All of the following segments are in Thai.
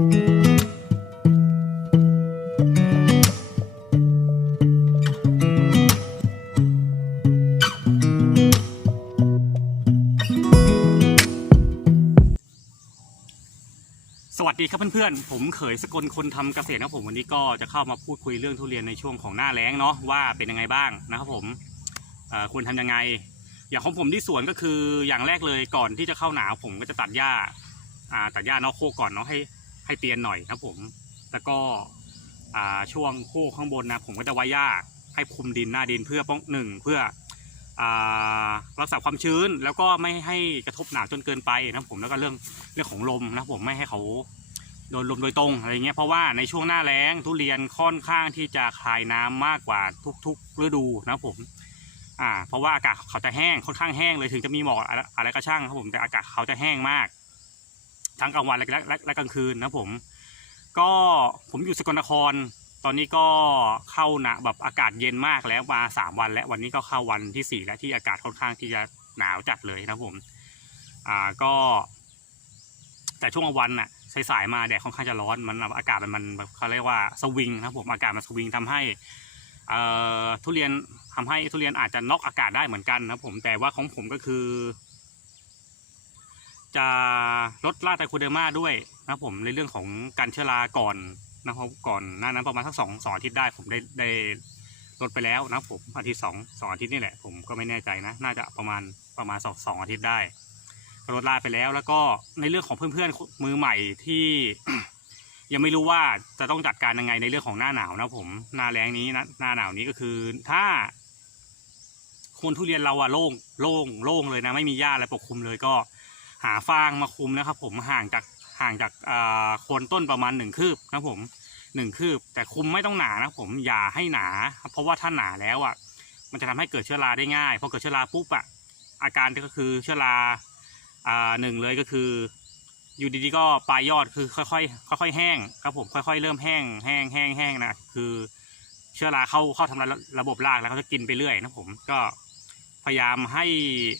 สวัสดีครับเพื่อนๆ ผมเขยสกลคนทำเกษตรนะผมวันนี้ก็จะเข้ามาพูดคุยเรื่องทุเรียนในช่วงของหน้าแล้งเนาะว่าเป็นยังไงบ้างนะครับผมควรทำยังไง อย่างของผมที่สวนก็คืออย่างแรกเลยก่อนที่จะเข้าหนาวผมก็จะตัดหญ้าตัดหญ้านอกโคกก่อนเนาะให้ ให้เตียนหน่อยนะครับผมแล้วก็ช่วงโคกข้างบนนะผมก็จะไว้หญ้าให้คุมดินหน้าดินเพื่อป้องหนึ่งเพื่อรักษาความชื้นแล้วก็ไม่ให้กระทบหนาวจนเกินไปนะผมแล้วก็เรื่องเรื่องของลมนะผมไม่ให้เขาโดนลมโดยตรงอะไรเงี้ยเพราะว่าในช่วงหน้าแล้งทุเรียนค่อนข้างที่จะคายน้ำมากกว่าทุกๆฤดูนะผมอ่าเพราะว่าอากาศเขาจะแห้งค่อนข้างแห้งเลยถึงจะมีหมอกอะไรอะไรก็ช่างครับผมแต่อากาศเขาจะแห้งมาก ทั้งกลางวันและและและกลางคืนนะผม ก็ผมอยู่สกลนคร ตอนนี้ก็เข้าหนะแบบอากาศเย็นมากแล้วมาสามวัน แล้ววันนี้ก็เข้าวันที่สี่แล้วที่อากาศค่อนข้างที่จะหนาวจัดเลยนะผมอ่าก็ แต่ช่วงกลางวันน่ะสายๆมาแดดค่อนข้างจะร้อนมันอากาศมันมันแบบเขาเรียกว่าสวิงนะผมอากาศมันสวิงทำให้เอ่อทุเรียนทำให้ทุเรียนอาจจะน็อกอากาศได้เหมือนกันนะผมแต่ว่าของผมก็คือ จะลดล่าไตโคเดอร์มาด้วยนะครับผมในเรื่องของการเชื้อราก่อนนะครับก่อนหน้านั้นประมาณสักสองสองอาทิตย์ได้ผมได้ได้ลดไปแล้วนะผมอาทิตย์สองสองอาทิตย์นี่แหละผมก็ไม่แน่ใจนะ น่าจะประมาณประมาณสองสองอาทิตย์ได้ลดลาไปแล้วแล้วก็ในเรื่องของเพื่อนๆมือใหม่ที่ ยังไม่รู้ว่าจะต้องจัดการยังไงในเรื่องของหน้าหนาวนะผมหน้าแล้งนี้นะหน้าหนาวนี้ก็คือถ้าคนทุเรียนเราอะโล่งโล่งโล่งเลยนะ ไม่มีหญ้าอะไรปกคลุมเลยก็ หาฟางมาคุมนะครับ ผมห่างจากห่างจากโคนต้นประมาณหนึ่งคืบนะผมหนึ่งคืบ แต่คุมไม่ต้องหนานะผมอย่าให้หนา เพราะว่าถ้าหนาแล้วอะ มันจะทำให้เกิดเชื้อราได้ง่ายพอเกิดเชื้อราปุ๊บอะอาการก็คือเชื้อราอ่าหนึ่งเลยก็คือ อยู่ดีๆก็ปลายยอดคือค่อยๆค่อยๆแห้งครับผมค่อย ๆ เริ่มแห้งแห้งแห้งแห้งนะคือเชื้อราเข้าเข้าทำลายระบบรากแล้วเขาจะกินไปเรื่อยนะผมก็ พยายามให้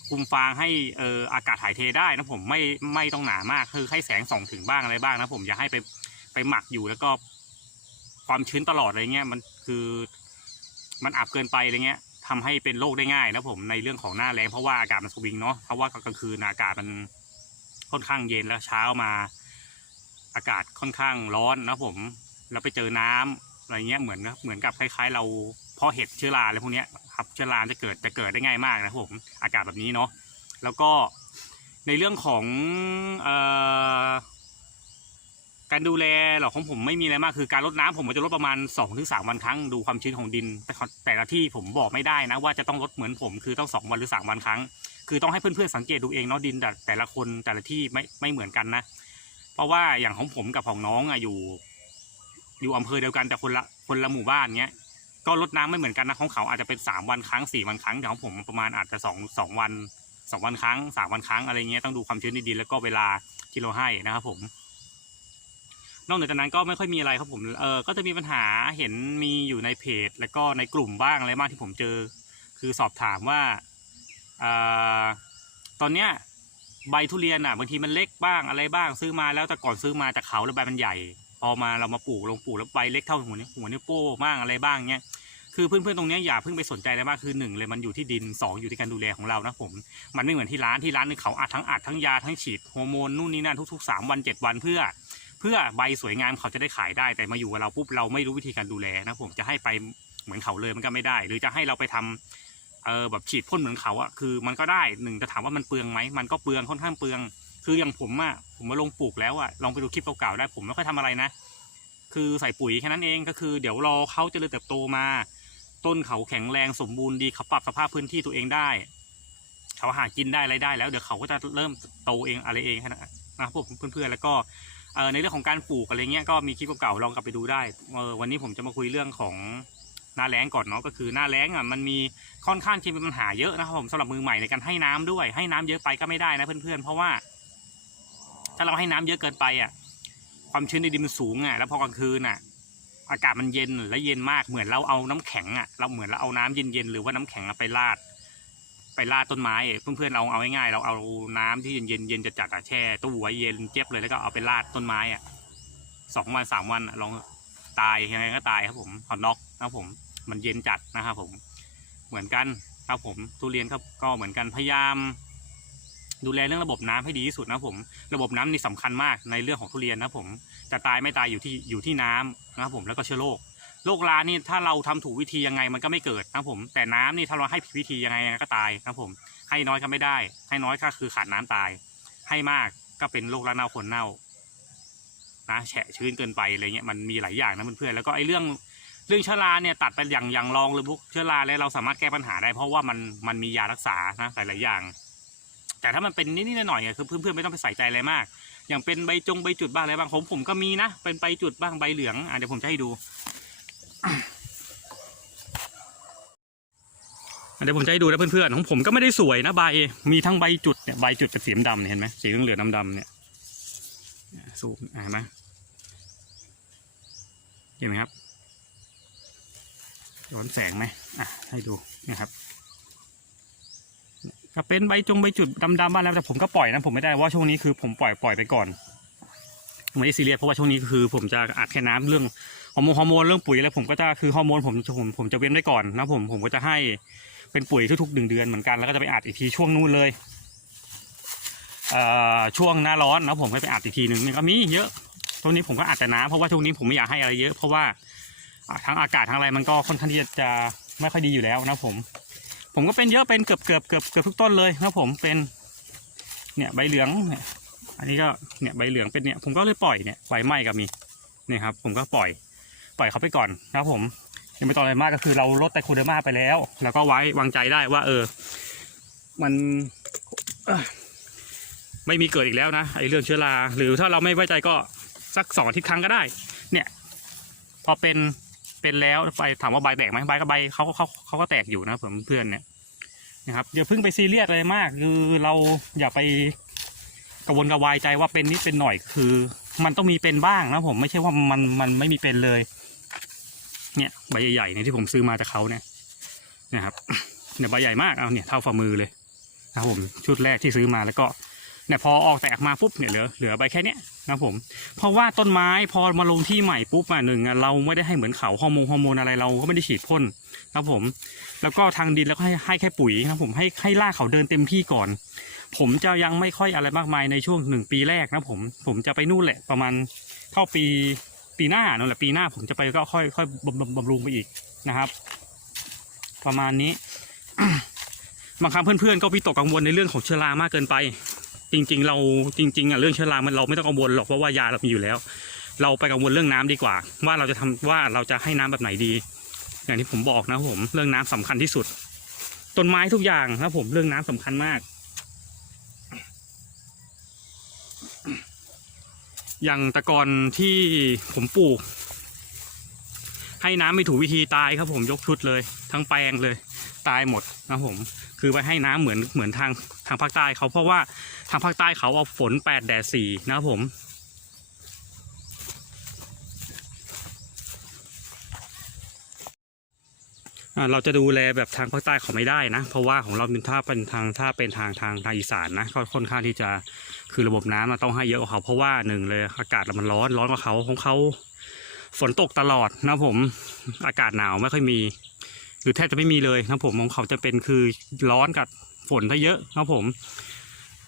คุมฟางให้เอ่ออากาศถ่ายเทได้นะผมไม่ไม่ต้องหนามากคือให้แสงส่องถึงบ้างอะไรบ้างนะผมอย่าให้ไปไปหมักอยู่แล้วก็ความชื้นตลอดอะไรเงี้ยมันคือมันอับเกินไปอะไรเงี้ยทำให้เป็นโรคได้ง่ายนะผมในเรื่องของหน้าแรงเพราะว่าอากาศมันสวิงเนาะเพราะว่ากลางคืนอากาศมันค่อนข้างเย็นแล้วเช้ามา อากาศค่อนข้างร้อนนะผมแล้วไปเจอน้ำอะไรเงี้ยเหมือนเหมือนกับคล้าย ๆ เราเพาะเห็ดเชื้อราอะไรพวกเนี้ย ครับเชื้อราจะเกิดจะเกิดได้ง่ายมากนะครับผมอากาศแบบนี้เนาะแล้วก็ในเรื่องของออการดูแลหรอกของผมไม่มีอะไรมากคือการรดน้ำผมจะรดประมาณ2อถึงสวันครั้งดูความชื้นของดิน แต่แต่ละที่ผมบอกไม่ได้นะ ว่าจะต้องรดเหมือนผมคือต้องสองวันหรือสามวันครั้ง คือต้องให้เพื่อนๆสังเกตดูเองเนาะดินแต่แต่ละคนแต่ละที่ไม่ไม่เหมือนกันนะ เพราะว่าอย่างของผมกับของน้องอะอยู่ อยู่อำเภอเดียวกันแต่คนละคนละหมู่บ้านเนี้ย ก็รดน้ำไม่เหมือนกันนะของเขาอาจจะเป็นสามวันครั้งสี่วันครั้งแต่ของผมประมาณอาจจะสองสองวันสองวันครั้งสามวันครั้งอะไรเงี้ยต้องดูความชื้นในดินแล้วก็เวลาที่เราให้นะครับผม นอกเหนือจากนั้นก็ไม่ค่อยมีอะไรครับผมเออก็จะมีปัญหาเห็นมีอยู่ในเพจ แล้วก็ในกลุ่มบ้างอะไรบ้างที่ผมเจอ คือสอบถามว่าอตอนเนี้ยใบทุเรียนอะบางทีมันเล็กบ้างอะไรบ้างซื้อมาแล้วแต่ก่อนซื้อมาจากเขาแล้วใบมันใหญ่ พอมาเรามาปลูกลงปลูกแล้วใบเล็กเท่าหัวนิ้วหัวนิ้วโป้งบ้างอะไรบ้างเนี้ย คือเพื่อนๆตรงเนี้ยอย่าเพิ่งไปสนใจอะไรมากคือหนึ่งเลยมันอยู่ที่ดินสองอยู่ที่การดูแลของเรานะผมมันไม่เหมือนที่ร้านที่ร้านนึงเขาอัดทั้งอัดทั้งยาทั้งฉีดฮอร์โมนนู่นนี่นั่นทุกๆสามวันเจ็ดวันเพื่อ เพื่อใบสวยงามเขาจะได้ขายได้แต่มาอยู่กับเราปุ๊บเราไม่รู้วิธีการดูแลนะผมจะให้ไปเหมือนเขาเลยมันก็ไม่ได้ หรือจะให้เราไปทำเออแบบฉีดพ่นเหมือนเขาอะคือมันก็ได้หนึ่งจะถามว่ามันเปลืองไหมมันก็เปลืองค่อนข้างเปลือง คืออย่างผมอะผมมาลงปลูกแล้วอะลองไปดูคลิปเก่าๆได้ผมไม่ค่อยทำอะไรนะ คือใส่ปุ๋ยแค่นั้นเองก็คือ เดี๋ยวรอเขาเจริญเติบโตมา ต้นเขาแข็งแรงสมบูรณ์ดีเขาปรับสภาพพื้นที่ตัวเองได้ เขาหากินได้อะไรได้แล้วเดี๋ยวเขาก็จะเริ่มโตเองอะไรเองนะครับผมเพื่อนๆแล้วก็ในเรื่องของการปลูกอะไรเงี้ยก็มีคลิปเก่าๆลองกลับไปดูได้วันนี้ผมจะมาคุยเรื่องของหน้าแล้งก่อนเนาะก็คือหน้าแล้งอะมันมีค่อนข้างที่มีปัญหาเยอะนะครับผมสำหรับมือใหม่ในการให้น้ำด้วย ให้น้ำเยอะไปก็ไม่ได้นะเพื่อนๆเพราะว่า ถ้าเราให้น้ำเยอะเกินไปอะความชื้นในดินมันสูงอะแล้วพอกลางคืนอะ อากาศมันเย็นและเย็นมากเหมือนเราเอาน้ำแข็งอะเราเหมือนเราเอาน้ำเย็นๆหรือว่าน้ำแข็งไปราด ไปราดต้นไม้เพื่อนๆเราเอาง่ายๆเราเอาน้ำที่เย็นๆเย็นจะจัดๆอะแช่ตู้ไว้เย็นเจี๊ยบเลยแล้วก็เอาไปราดต้นไม้อะสองวันสามวันลองตายยังไงก็ตายครับผมฮอน็อกนะครับผมมันเย็นจัดนะครับผมเหมือนกันครับผมทุเรียนก็ก็เหมือนกันพยายาม ดูแลเรื่องระบบน้ำให้ดีที่สุดนะผม ระบบน้ำนี่สำคัญมากในเรื่องของทุเรียนนะผมจะตายไม่ตายอยู่ที่อยู่ที่น้ำนะครับผมแล้วก็เชื้อโรคโรครานี่ถ้าเราทำถูกวิธียังไงมันก็ไม่เกิดนะผม แต่น้ำนี่ถ้าเราให้ผิดวิธียังไงก็ตายนะผม ให้น้อยก็ไม่ได้ ให้น้อยก็คือขาดน้ำตาย ให้มากก็เป็นโรคระเน่าคนเน่านะแฉะชื้นเกินไปอะไรเงี้ยมันมีหลายอย่างนะเพื่อนๆแล้วก็ไอ้เรื่องเรื่องเชื้อราเนี่ยตัดไปอย่างอย่างรองเลยพวกเชื้อราแล้วเราสามารถแก้ปัญหาได้ เพราะว่ามันมันมียารักษานะหลายๆอย่าง แต่ถ้ามันเป็นนิดๆหน่อยๆเนี่ยคือเพื่อนๆไม่ต้องไปใส่ใจอะไรมาก อย่างเป็นใบจงใบจุดบ้างอะไรบางผมผมก็มีนะ เป็นใบจุดบ้างใบเหลืองอะเดี๋ยวผมจะให้ดูเดี๋ยวผมจะให้ดูนะเพื่อนๆของผมก็ไม่ได้สวยนะใบ มีทั้งใบจุดเนี่ยใบจุดเป็นสีดำๆเนี่ยเห็นไหมสีเหลืองๆดำๆเนี่ยสูงเห็นไหมเห็นไหมครับย้อนแสงไหมอะให้ดูนะครับ ก็เป็นใบจงใบจุดดำๆบ้างแล้วแต่ผมก็ปล่อยนะผมไม่ได้ว่าช่วงนี้คือผมปล่อยปล่อยไปก่อนไม่ได้ซีเรียสเพราะว่าช่วงนี้คือ ผมจะอัดแค่น้ำเรื่องฮอร์โมนฮอร์โมนเรื่องปุ๋ยอะไรผมก็จะคือฮอร์โมนผมผมผมจะเว้นไว้ก่อนนะผมผมก็จะให้เป็นปุ๋ยทุกๆหนึ่งเดือนเหมือนกันแล้วก็จะไปอัดอีกทีช่วงนู้นเลยเอ่อช่วงหน้าร้อนนะผมก็ไปอัดอีกทีหนึ่งนี่ก็มีเยอะช่วงนี้ผมก็อัดแต่น้ำเพราะว่าช่วงนี้ผมไม่อยากให้อะไรเยอะ เพราะว่าอ่าทั้งอากาศทั้งอะไรมันก็ค่อนข้างที่จะจะไม่ค่อยดีอยู่แล้วนะผม ผมก็เป็นเยอะเป็นเกือบเกือบเกือบเกือบทุกต้นเลยนะผมเป็น เนี่ยใบเหลืองเนี่ยอันนี้ก็เนี่ยใบเหลืองเป็นเนี่ยผมก็เลยปล่อยเนี่ยใบไหม้ก็มีนี่ครับ ผมก็ปล่อย ปล่อยเขาไปก่อนนะครับ ผมยังไม่ต้องอะไรมากก็คือเราลดไตรโคเดอร์มาไปแล้ว แล้วก็ไว้วางใจได้ว่า เออ มันไม่มีเกิดอีกแล้วนะไอ้เรื่องเชื้อราหรือถ้าเราไม่ไว้ใจก็สักสองอาทิตย์ครั้งก็ได้ เนี่ย พอเป็นเป็นแล้วไปถามว่าใบแตกไหมใบก็ใบเขาเขาเขาก็แตกอยู่นะผมเพื่อนเนี่ย นะครับอย่าเพิ่งไปซีเรียสอะไรมาก คือเราอย่าไปกระวนกระวายใจว่าเป็นนิดเป็นหน่อยคือ มันต้องมีเป็นบ้างนะผมไม่ใช่ว่ามันมันไม่มีเป็นเลย เนี่ยใบใหญ่ๆเนี่ยที่ผมซื้อมาจากเขาเนี่ยนะครับเนี่ยใบใหญ่มากเอาเนี่ยเท่าฝ่ามือเลยนะผมชุดแรกที่ซื้อมาแล้วก็ เนี่ยพอออกแตกมาปุ๊บเนี่ยเหลือเหลือใบแค่เนี้ยนะผม เพราะว่าต้นไม้พอมาลงที่ใหม่ปุ๊บอะหนึ่งอะเราไม่ได้ให้เหมือนเขาฮอร์โมนฮอร์โมนอะไรเราก็ไม่ได้ฉีดพ่นนะครับผม แล้วก็ทางดินแล้วก็ให้ให้แค่ปุ๋ยนะครับผมให้ให้รากเขาเดินเต็มที่ก่อน ผมจะยังไม่ค่อยอะไรมากมายในช่วงหนึ่งปีแรกนะผมผมจะไปนู่นแหละประมาณเข้าปีปีหน้านั่นแหละปีหน้าผมจะไปก็ค่อยค่อยบำบำบำรุงไปอีกนะครับ ประมาณนี้บางครั้งเพื่อนๆก็วิตกกังวลในเรื่องของเชื้อรามากเกินไป จริง ๆ เราจริงๆอะเรื่องเชื้อรามันเราไม่ต้องกังวลหรอกเพราะว่ายาเรามีอยู่แล้ว เราไปกังวลเรื่องน้ำดีกว่า ว่าเราจะทำว่าเราจะให้น้ำแบบไหนดี อย่างที่ผมบอกนะผม เรื่องน้ำสำคัญที่สุด ต้นไม้ทุกอย่างครับผมเรื่องน้ำสำคัญมาก อย่างตะกอนที่ผมปลูก ให้น้ำไม่ถูกวิธีตายครับผมยกชุดเลย ทั้งแปลงเลย ตายหมดนะผม คือไปให้น้ำเหมือนเหมือนทางทางภาคใต้เขาเพราะว่าทางภาคใต้เขาเอาฝนแปดแดดสี่นะครับผมเราจะดูแลแบบทางภาคใต้เขาไม่ได้นะ เพราะว่าของเราเป็นถ้าเป็นทางถ้าเป็นทางทางทางอีสานนะก็ค่อนข้างที่จะคือระบบน้ำมันต้องให้เยอะกว่าเขา เพราะว่าหนึ่งเลยอากาศมันร้อนร้อนกว่าเขาของเขาฝนตกตลอดนะผมอากาศหนาวไม่ค่อยมี หรือแทบจะไม่มีเลยนะผมของเขาจะเป็นคือร้อนกับฝนถ้าเยอะนะผม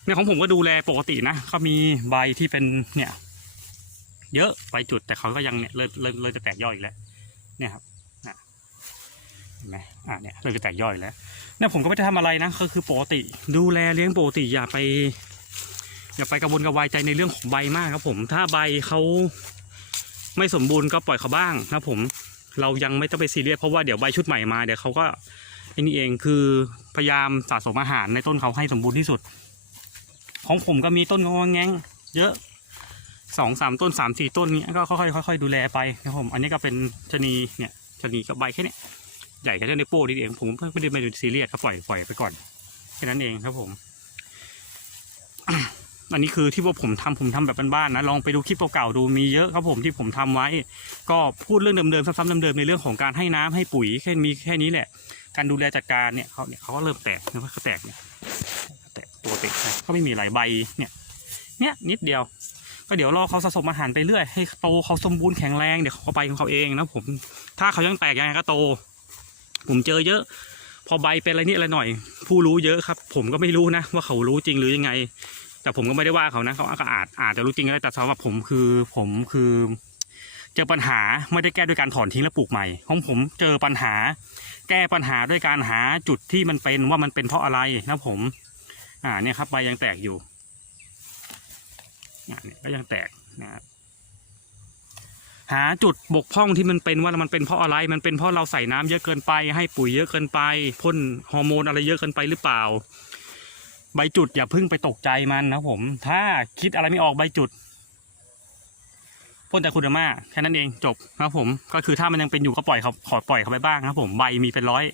เนี่ยของผมก็ดูแลปกตินะเขามีใบที่เป็นเนี่ย เยอะใบจุดแต่เขาก็ยังเนี่ยเริ่มเริ่มเริ่มจะแตกย่อยอีกแล้ว เนี่ยครับเห็นไหมอ่าเนี่ยเริ่มจะแตกย่อยแล้ว เนี่ยผมก็ไม่ได้ทำอะไรนะ ก็คือปกติ ดูแลเลี้ยงปกติอย่าไป อย่าไปกระวนกระวายใจในเรื่องของใบมากครับผม ถ้าใบเขาไม่สมบูรณ์ก็ปล่อยเขาบ้างนะครับผม เรายังไม่ต้องไปซีเรียสเพราะว่าเดี๋ยวใบชุดใหม่มาเดี๋ยวเขาก็ไอ้นี่เองคือพยายามสะสมอาหารในต้นเขาให้สมบูรณ์ที่สุด ของผมก็มีต้นงอแงงเยอะสองสามต้นสามสี่ต้นนี้ก็ค่อยๆค่อยๆดูแลไปนะครับผมอันนี้ก็เป็นชนีเนี่ยชนีกับใบแค่เนี้ยใหญ่แค่เท่านิ้วโป้งนิเองผมไม่ได้ไม่ได้ซีเรียสครับปล่อยปล่อยไปก่อนแค่นั้นเองครับผม อันนี้คือที่ว่าผมทำผมทำแบบบ้านๆนะลองไปดูคลิปเก่าๆดูมีเยอะครับผมที่ผมทำไว้ ก็พูดเรื่องเดิมๆซ้ำๆเดิมๆในเรื่องของการให้น้ำให้ปุ๋ยแค่มีแค่นี้แหละ การดูแลจัดการเนี่ยเขาเนี่ยเขาก็เริ่มแตกนะเขาแตกเนี่ยแตกตัวแตกเขาไม่มีหลายใบเนี่ยเนี่ยนิดเดียวก็ก็เดี๋ยวรอเขาสะสมอาหารไปเรื่อยให้โตเขาสมบูรณ์แข็งแรงเดี๋ยวเขาก็ไปของเขาเองนะผมถ้าเขายังแตกยังไงก็โต ผมเจอเยอะ พอใบเป็นอะไรนี่อะไรหน่อย ผู้รู้เยอะครับ ผมก็ไม่รู้นะ ว่าเขารู้จริงหรือยังไง แต่ผมก็ไม่ได้ว่าเขานะเขาอาจอาจจะรู้จริงก็ได้แต่สำหรับผมคือผมคือเจอปัญหาไม่ได้แก้ด้วยการถอนทิ้งและปลูกใหม่ของผมเจอปัญหา แก้ปัญหาด้วยการหาจุดที่มันเป็นว่ามันเป็นเพราะอะไรนะผม อ่าเนี่ยครับใบยังแตกอยู่อ่าเนี่ยก็ยังแตกนะครับหาจุดบกพร่องที่มันเป็นว่ามันเป็นเพราะอะไร มันเป็นเพราะเราใส่น้ำเยอะเกินไป ให้ปุ๋ยเยอะเกินไป พ่นฮอร์โมนอะไรเยอะเกินไปหรือเปล่า ใบจุดอย่าพิ่งไปตกใจมันนะผม ถ้าคิดอะไรไม่ออกใบจุดพ่นแต่คุณมาแค่นั้นเองจบนะครับผม ก็คือถ้ามันยังเป็นอยู่ก็ปล่อยเขาขอปล่อยเขาไปบ้างนะครับ ผมใบมีเป็นร้อย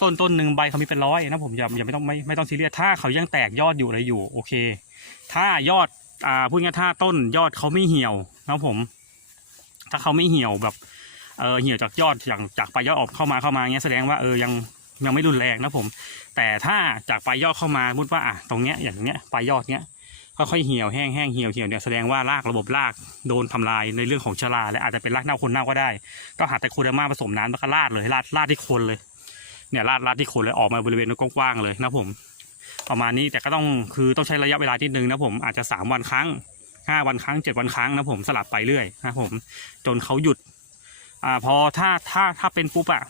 ต้นต้นหนึ่งใบเขามีเป็นร้อยนะผมอย่าอย่าไม่ต้องไม่ไม่ต้องซีเรียสถ้าเขายังแตกยอดอยู่อะไรอยู่ โอเค ถ้ายอดอ่าพูดง่ายๆถ้าต้นยอดเขาไม่เหี่ยวนะผม ถ้าเขาไม่เหี่ยวแบบเออเหี่ยวจากยอดอย่างจากปลายยอดออกเข้ามาเข้ามาเงี้ยแสดงว่าเออยัง ยังไม่รุนแรงนะผม แต่ถ้าจากปลายยอดเข้ามาพูดว่าอะตรงเนี้ยอย่างเนี้ยปลายยอดเนี้ยค่อยๆเหี่ยวแห้งแห้งเหี่ยวเหี่ยวเนี่ยแสดงว่ารากระบบรากโดนทำลายในเรื่องของชราและอาจจะเป็นรากเน่าคนเน่าก็ได้ ก็หาแต่คูดอร์มาผสมน้ำแล้วก็ราดเลยราดราดที่คนเลยเนี่ยลาดลาดที่คนเลยออกมาบริเวณกว้างๆเลยนะผมประมาณนี้แต่ก็ต้องคือต้องใช้ระยะเวลาที่นึงนะผมอาจจะสามวันครั้งห้าวันครั้งเจ็ดวันครั้งนะผมสลับไปเรื่อยนะผมจนเขาหยุดอ่าพอถ้าถ้าถ้าเป็นปุ๊บอะ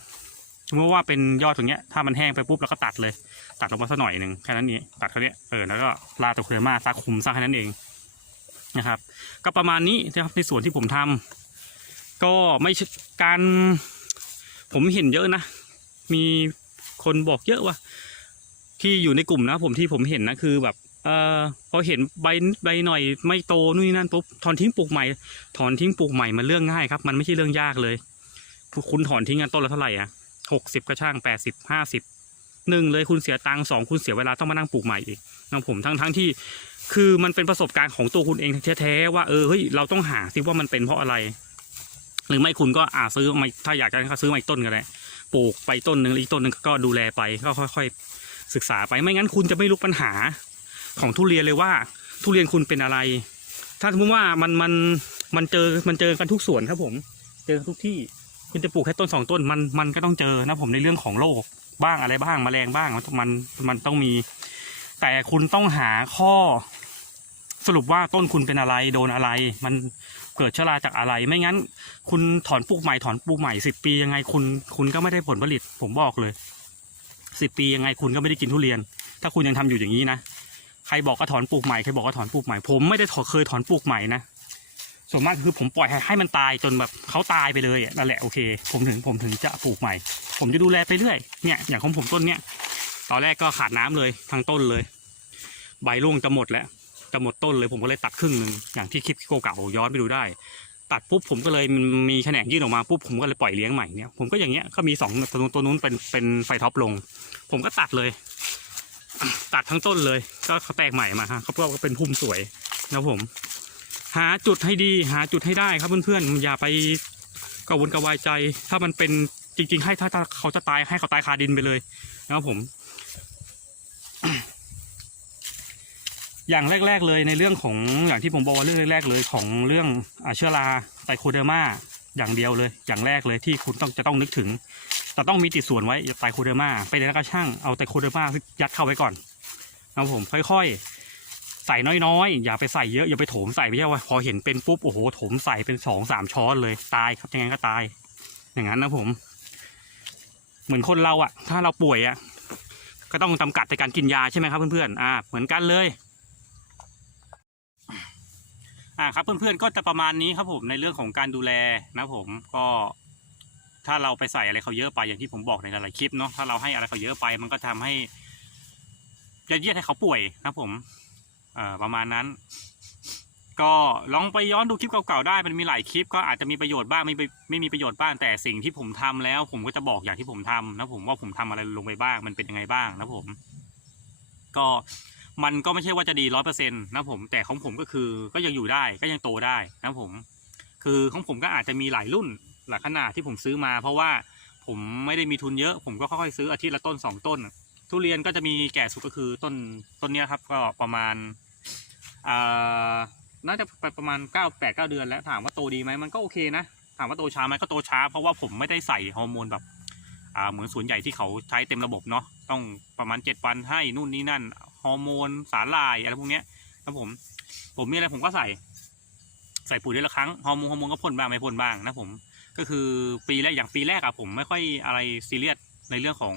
มมติว่าเป็นยอดตรงเนี้ยถ้ามันแห้งไปปุ๊บแล้วก็ตัดเลย ตัดลงมาสักหน่อยหนึ่งแค่นั้นนี้ตัดแค่นี้เออแล้วก็ลาตัวเคลมาซักคุมซักแค่นั้นเองนะครับ ก็ประมาณนี้นะครับในส่วนที่ผมทำก็ไม่การ ผมเห็นเยอะนะ มีคนบอกเยอะว่า ที่อยู่ในกลุ่มนะ ผมที่ผมเห็นนะคือแบบเออพอเห็นใบใบหน่อยไม่โตนู่นนนั่นปุ๊บถอนทิ้งปลูกใหม่ ถอนทิ้งปลูกใหม่มันเรื่องง่ายครับ มันไม่ใช่เรื่องยากเลย คุณถอนทิ้งกันต้นละเท่าไหร่อะ หกสิบก็ช่างแปดสิบห้าสิบหนึ่งเลยคุณเสียตังค์สองคุณเสียเวลาต้องมานั่งปลูกใหม่อีกนะผมทั้งทั้งที่คือมันเป็นประสบการณ์ของตัวคุณเองแท้ๆว่าเออเฮ้ยเราต้องหาสิว่ามันเป็นเพราะอะไร หรือไม่คุณก็อ่าซื้อมาถ้าอยากจะก็ซื้อมาอีกต้นก็ได้ปลูกไปต้นหนึ่งอีกต้นหนึ่งก็ดูแลไปก็ค่อย ๆ ศึกษาไปไม่งั้นคุณจะไม่รู้ปัญหาของทุเรียนเลยว่า ทุเรียนคุณเป็นอะไร ถ้าสมมติว่ามันมันมันเจอมันเจอกันทุกสวนครับผม เจอทุกที่ คุณจะปลูกแค่ต้นสองต้นมันมันก็ต้องเจอนะผมในเรื่องของโรคบ้างอะไรบ้างแมลงบ้างมันมันมันต้องมี แต่คุณต้องหาข้อ สรุปว่าต้นคุณเป็นอะไรโดนอะไร มันเกิดเชื้อราจากอะไร ไม่งั้น คุณถอนปลูกใหม่ถอนปลูกใหม่สิบปียังไงคุณ คุณก็ไม่ได้ผลผลิต ผมบอกเลยสิบปียังไงคุณก็ไม่ได้กินทุเรียน ถ้าคุณยังทำอยู่อย่างนี้นะใครบอกก็ถอนปลูกใหม่ใครบอกก็ถอนปลูกใหม่ผมไม่ได้ถอเคยถอนปลูกใหม่นะ ส่วนมากคือผมปล่อยให้ให้มันตายจนแบบเขาตายไปเลยอะนั่นแหละโอเค ผมถึงผมถึงจะปลูกใหม่ ผมจะดูแลไปเรื่อยเนี่ยอย่างของผมต้นเนี้ยตอนแรกก็ขาดน้ำเลยทั้งต้นเลย ใบร่วงจะหมดแล้วจะหมดต้นเลยผมก็เลยตัดครึ่งหนึ่งอย่างที่คลิปเก่าๆย้อนไปดูได้ ตัดปุ๊บผมก็เลยมีแขนงยื่นออกมาปุ๊บผมก็เลยปล่อยเลี้ยงใหม่เนี่ยผมก็อย่างเงี้ยก็มีสองตัวนู้นตัวนู้นเป็นเป็นไฟท็อปลง ผมก็ตัดเลย ตัดทั้งต้นเลย ก็เขาแตกใหม่มาฮะเขาก็เป็นพุ่มสวยนะผม หาจุดให้ดี หาจุดให้ได้ครับเพื่อนๆอย่าไปกังวลกระวายใจ ถ้ามันเป็นจริง ๆ ให้ถ้าเขาจะตายให้เขาตายคาดินไปเลยนะครับผม อย่างแรก ๆ เลยในเรื่องของอย่างที่ผมบอกว่าเรื่องแรก ๆ เลยของเรื่องอาเชื้อราไตโคเดอร์มาอย่างเดียวเลย อย่างแรกเลยที่คุณต้องจะต้องนึกถึงแต่ต้องมีติดส่วนไว้ไตโคเดอร์มาไปแล้วก็ช่างเอาไตโคเดอร์มายัดเข้าไว้ก่อนนะครับผมค่อยๆ ใส่น้อยๆ อย่าไปใส่เยอะอย่าไปโถมใส่ไม่ใช่ว่าพอเห็นเป็นปุ๊บโอ้โหโถมใส่เป็นสองสามช้อนเลยตายครับยังไงก็ตาย อย่างนั้นนะผม เหมือนคนเราอะถ้าเราป่วยอะก็ต้องจำกัดในการกินยาใช่ไหมครับเพื่อนๆอ่าเหมือนกันเลยอ่าครับเพื่อนๆก็จะประมาณนี้ครับผมในเรื่องของการดูแลนะผมก็ถ้าเราไปใส่อะไรเขาเยอะไปอย่างที่ผมบอกในหลายๆคลิปเนาะถ้าเราให้อะไรเขาเยอะไป มันก็ทำให้จะเยียดให้เขาป่วยนะผม เอ่อประมาณนั้น ก็ลองไปย้อนดูคลิปเก่าๆได้มันมีหลายคลิปก็อาจจะมีประโยชน์บ้างไม่ไม่มีประโยชน์บ้างแต่สิ่งที่ผมทำแล้ว ผมก็จะบอกอย่างที่ผมทำนะผมว่าผมทำอะไรลงไปบ้าง มันเป็นยังไงบ้างนะผม ก็มันก็ไม่ใช่ว่าจะดีร้อยเปอร์เซ็นต์นะผมแต่ของผมก็คือก็ยังอยู่ได้ก็ยังโตได้นะผม คือของผมก็อาจจะมีหลายรุ่นหลายขนาดที่ผมซื้อมา เพราะว่าผมไม่ได้มีทุนเยอะ ผมก็ค่อยๆซื้ออาทิตย์ละต้นสองต้น ทุเรียนก็จะมีแก่สุดก็คือต้นต้นนี้ครับ ก็ประมาณ น่าจะไปประมาณเก้าแปดเก้าเดือน แล้วถามว่าโตดีไหมมันก็โอเคนะถามว่าโตช้าไหมก็โตช้า เพราะว่าผมไม่ได้ใส่ฮอร์โมนแบบเหมือนสวนใหญ่ที่เขาใช้เต็มระบบเนาะต้องประมาณเจ็ดวันให้นู่นนี่นั่นฮอร์โมนสารลายอะไรพวกเนี้ยครับผมผมมีอะไรผมก็ใส่ ใส่ปุ๋ยเดือนละครั้งฮอร์โมนฮอร์โมนก็พ่นบ้างไม่พ่นบ้างนะผมก็คือปีแรกอย่างปีแรกอะผมไม่ค่อยอะไรซีเรียสในเรื่องของ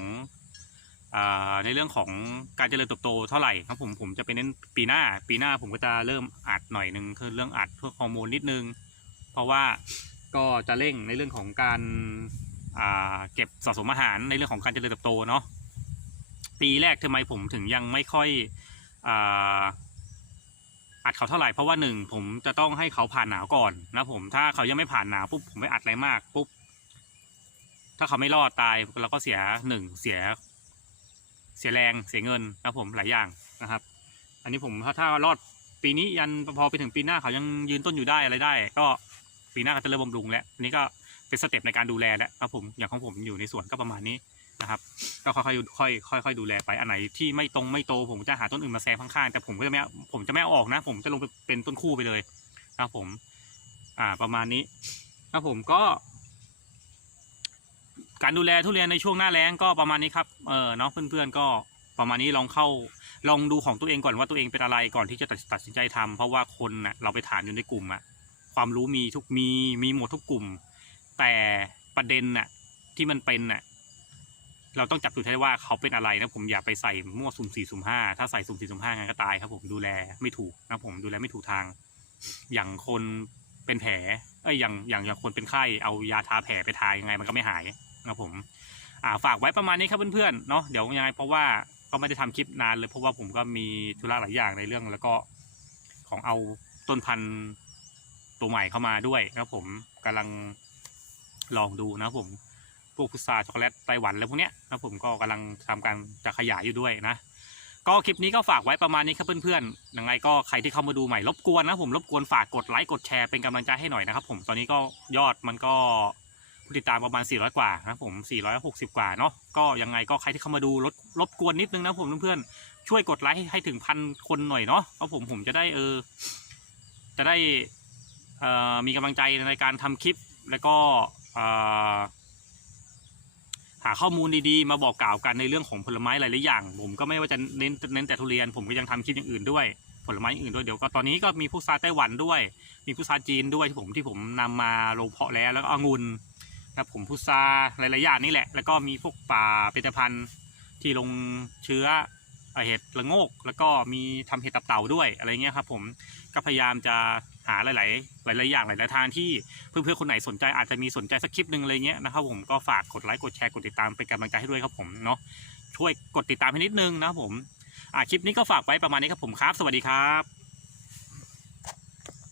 ในเรื่องของการเจริญเติบโตเท่าไหร่ครับผมผมจะไปเน้นปีหน้า ปีหน้าผมก็จะเริ่มอัดหน่อยหนึ่งคือเรื่องอัดเพื่อฮอร์โมนนิดนึง เพราะว่าก็จะเร่งในเรื่องของการเก็บสะสมอาหารในเรื่องของการเจริญเติบโตเนาะปีแรกทำไมผมถึงยังไม่ค่อยอัดเขาเท่าไหร่เพราะว่าหนึ่งผมจะต้องให้เขาผ่านหนาวก่อนนะผมถ้าเขายังไม่ผ่านหนาวปุ๊บผมไปอัดอะไรมากปุ๊บถ้าเขาไม่รอดตายเราก็เสียหนึ่งเสีย เสียแรงเสียเงินนะผมหลายอย่างนะครับ อันนี้ผมถ้าถ้ารอดปีนี้ยันพอไปถึงปีหน้าเขายังยืนต้นอยู่ได้อะไรได้ ก็ปีหน้าก็จะเริ่มบำรุงแล้วอันนี้ก็เป็นสเต็ปในการดูแลแล้วครับผมอย่างของผมอยู่ในสวนก็ประมาณนี้นะครับก็ค่อยๆค่อยๆค่อยๆดูแลไปอันไหนที่ไม่ตรงไม่โต ผมจะหาต้นอื่นมาแซมข้างๆแต่ผมก็จะไม่ผมจะไม่เอาออกนะ ผมจะลงไปเป็นต้นคู่ไปเลยนะครับผม อ่าประมาณนี้ครับผมก็ การดูแลทุเรียนในช่วงหน้าแล้งก็ประมาณนี้ครับ เออเนาะเพื่อนๆก็ประมาณนี้ลองเข้าลองดูของตัวเองก่อนว่าตัวเองเป็นอะไรก่อนที่จะตัดตัดสินใจทำเพราะว่าคนน่ะเราไปฐานอยู่ในกลุ่มอะความรู้มีทุกมีมีหมดทุกกลุ่ม แต่ประเด็นน่ะที่มันเป็นน่ะเราต้องจับจุดให้ว่าเขาเป็นอะไรนะผมอย่าไปใส่มั่วสุ่มสี่สุ่มห้าถ้าใส่สุ่มสี่สุ่มห้างั้นก็ตายครับ ผมดูแลไม่ถูกนะผมดูแลไม่ถูกทาง อย่างคนเป็นแผลเอ้ยอย่างอย่างอย่างคนเป็นไข้เอายาทาแผลไปทายังไงมันก็ไม่หาย นะผมอ่าฝากไว้ประมาณนี้ครับเพื่อนๆเนาะเดี๋ยวยังไงเพราะว่าก็ไม่ได้ทำคลิปนานเลยเพราะว่าผมก็มีธุระหลายอย่างในเรื่องแล้วก็ของเอาต้นพันธุ์ตัวใหม่เข้ามาด้วยนะผมกำลังลองดูนะผมพวกพุทราช็อกโกแลตไต้หวันอะไรพวกเนี้ยนะผมก็กำลังทำการจะขยายอยู่ด้วยนะ ก็คลิปนี้ก็ฝากไว้ประมาณนี้ครับเพื่อนๆยังไงก็ใครที่เข้ามาดูใหม่รบกวนนะผมรบกวนฝากกดไลค์กดแชร์เป็นกำลังใจให้หน่อยนะครับผมตอนนี้ก็ยอดมันก็ ผู้ติดตามประมาณ 400 กว่านะครับผม 460 กว่าเนาะก็ยังไงก็ใครที่เข้ามาดูรบรบกวนนิดนึงนะผมเพื่อนๆช่วยกดไลค์ให้ถึงพันคนหน่อยเนาะเพราะผมผมจะได้เออจะได้เอ่อมีกำลังใจในการทำคลิปแล้วก็เอ่อหาข้อมูลดีๆ มาบอกกล่าวกันในเรื่องของผลไม้หลายๆอย่าง ผมก็ไม่ว่าจะเน้นเน้นแต่ทุเรียนผมก็ยังทำคลิปอย่างอื่นด้วย ผลไม้อย่างอื่นด้วยเดี๋ยวก็ตอนนี้ก็มีพุทราไต้หวันด้วย มีพุทราจีนด้วยที่ผมที่ผมนำมาลงเพาะแล้วแล้วก็องุ่น ครับผมพุทราหลายๆอย่างนี่แหละ แล้วก็มีพวกป่าเป็นตพันธุ์ที่ลงเชื้อเห็ดละโงก แล้วก็มีทำเห็ดตับเต่าด้วยอะไรเงี้ยครับผมก็พยายามจะหาหลาย ๆ หลาย ๆ อย่างหลาย ๆ ทางที่เพื่อนๆคนไหนสนใจอาจจะมีสนใจสักคลิปหนึ่งอะไรเงี้ยนะครับผมก็ฝากกดไลค์กดแชร์กดติดตามเป็นกำลังใจให้ด้วยครับผมเนาะช่วยกดติดตามให้นิดนึงนะครับผมอ่าคลิปนี้ก็ฝากไว้ประมาณนี้ครับผมครับ สวัสดีครับ